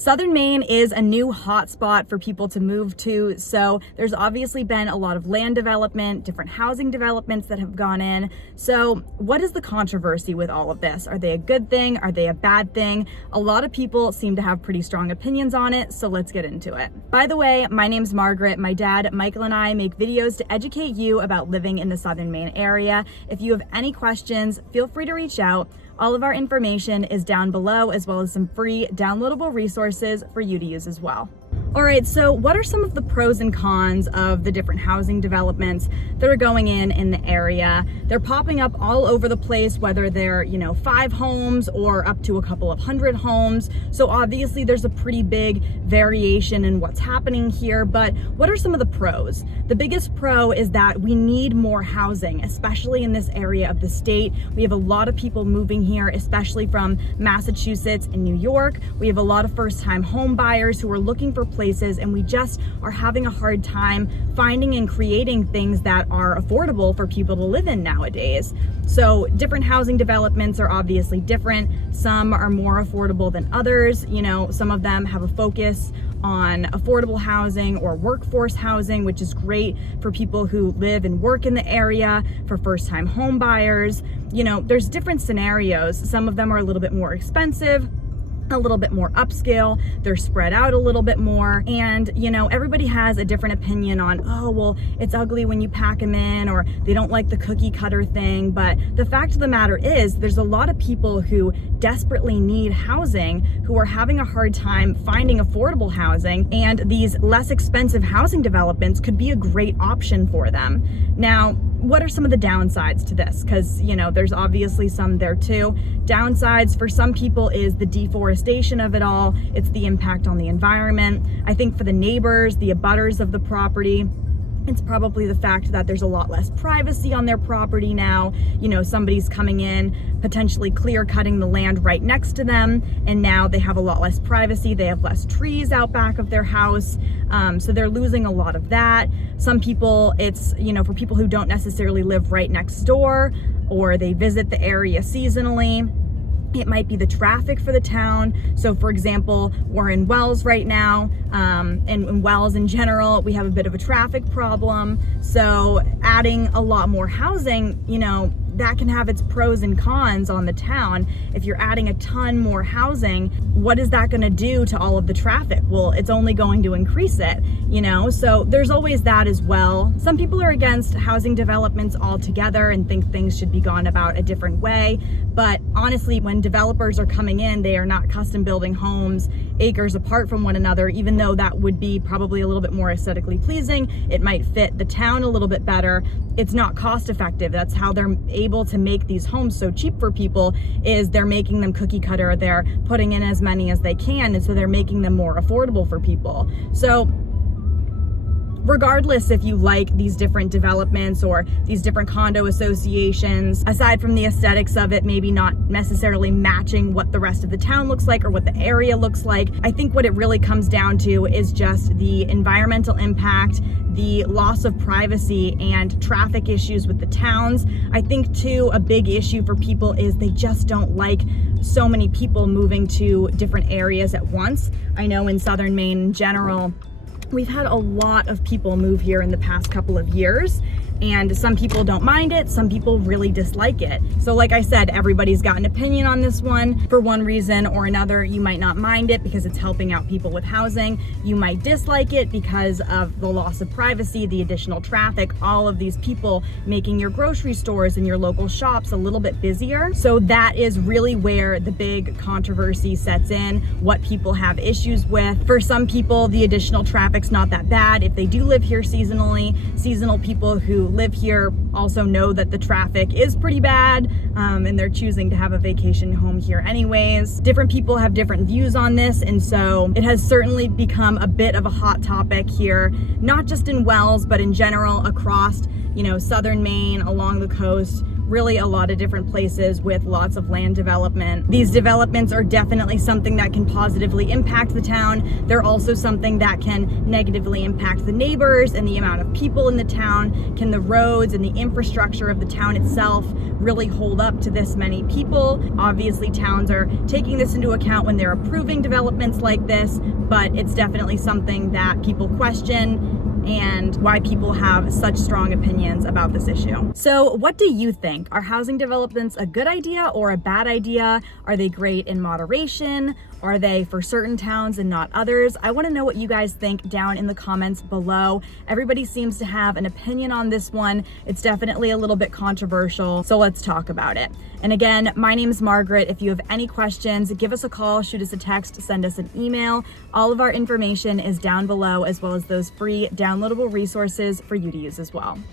Southern Maine is a new hotspot for people to move to, so there's obviously been a lot of land development, different housing developments that have gone in. So what is the controversy with all of this? Are they a good thing? Are they a bad thing? A lot of people seem to have pretty strong opinions on it, so let's get into it. By the way, my name's Margaret. My dad, Michael, and I make videos to educate you about living in the Southern Maine area. If you have any questions, feel free to reach out. All of our information is down below, as well as some free downloadable resources for you to use as well. All right, so what are some of the pros and cons of the different housing developments that are going in the area? They're popping up all over the place, whether they're, 5 homes or up to a couple of hundred homes. So obviously there's a pretty big variation in what's happening here, but what are some of the pros? The biggest pro is that we need more housing, especially in this area of the state. We have a lot of people moving here, especially from Massachusetts and New York. We have a lot of first-time home buyers who are looking for places, and we just are having a hard time finding and creating things that are affordable for people to live in nowadays. So different housing developments are obviously different. Some are more affordable than others. Some of them have a focus on affordable housing or workforce housing, which is great for people who live and work in the area, for first-time home buyers. There's different scenarios. Some of them are a little bit more expensive, a little bit more upscale, they're spread out a little bit more, and everybody has a different opinion on, oh well, it's ugly when you pack them in, or they don't like the cookie cutter thing. But the fact of the matter is, there's a lot of people who desperately need housing, who are having a hard time finding affordable housing, and these less expensive housing developments could be a great option for them. Now, what are some of the downsides to this? Because there's obviously some there too. Downsides for some people is the deforestation of it all. It's the impact on the environment. I think for the neighbors, the abutters of the property, it's probably the fact that there's a lot less privacy on their property now. Somebody's coming in, potentially clear cutting the land right next to them, and now they have a lot less privacy. They have less trees out back of their house, so they're losing a lot of that. Some people, it's, for people who don't necessarily live right next door, or they visit the area seasonally, it might be the traffic for the town. So for example, we're in Wells right now, and in Wells in general, we have a bit of a traffic problem. So adding a lot more housing, that can have its pros and cons on the town. If you're adding a ton more housing, what is that going to do to all of the traffic? Well, it's only going to increase it, so there's always that as well. Some people are against housing developments altogether and think things should be gone about a different way. But honestly, when developers are coming in, they are not custom building homes acres apart from one another. Even though that would be probably a little bit more aesthetically pleasing, it might fit the town a little bit better. It's not cost effective. That's how they're able to make these homes so cheap for people, is they're making them cookie cutter. They're putting in as many as they can, and so they're making them more affordable for people. So regardless if you like these different developments or these different condo associations, aside from the aesthetics of it maybe not necessarily matching what the rest of the town looks like or what the area looks like, I think what it really comes down to is just the environmental impact, the loss of privacy, and traffic issues with the towns. I think too, a big issue for people is they just don't like so many people moving to different areas at once. I know in Southern Maine in general, we've had a lot of people move here in the past couple of years, and some people don't mind it, some people really dislike it. So like I said, everybody's got an opinion on this one. For one reason or another, you might not mind it because it's helping out people with housing. You might dislike it because of the loss of privacy, the additional traffic, all of these people making your grocery stores and your local shops a little bit busier. So that is really where the big controversy sets in, what people have issues with. For some people, the additional traffic's not that bad. If they do live here seasonally, seasonal people who live here also know that the traffic is pretty bad, and they're choosing to have a vacation home here anyways. Different people have different views on this, and so it has certainly become a bit of a hot topic here, not just in Wells, but in general across Southern Maine, along the coast. really a lot of different places with lots of land development. These developments are definitely something that can positively impact the town. They're also something that can negatively impact the neighbors and the amount of people in the town. Can the roads and the infrastructure of the town itself really hold up to this many people? Obviously, towns are taking this into account when they're approving developments like this, but it's definitely something that people question and why people have such strong opinions about this issue. So what do you think? Are housing developments a good idea or a bad idea? Are they great in moderation? Are they for certain towns and not others? I want to know what you guys think down in the comments below. Everybody seems to have an opinion on this one. It's definitely a little bit controversial, so let's talk about it. And again, my name is Margaret. If you have any questions, give us a call, shoot us a text, send us an email. All of our information is down below, as well as those free downloadable resources for you to use as well.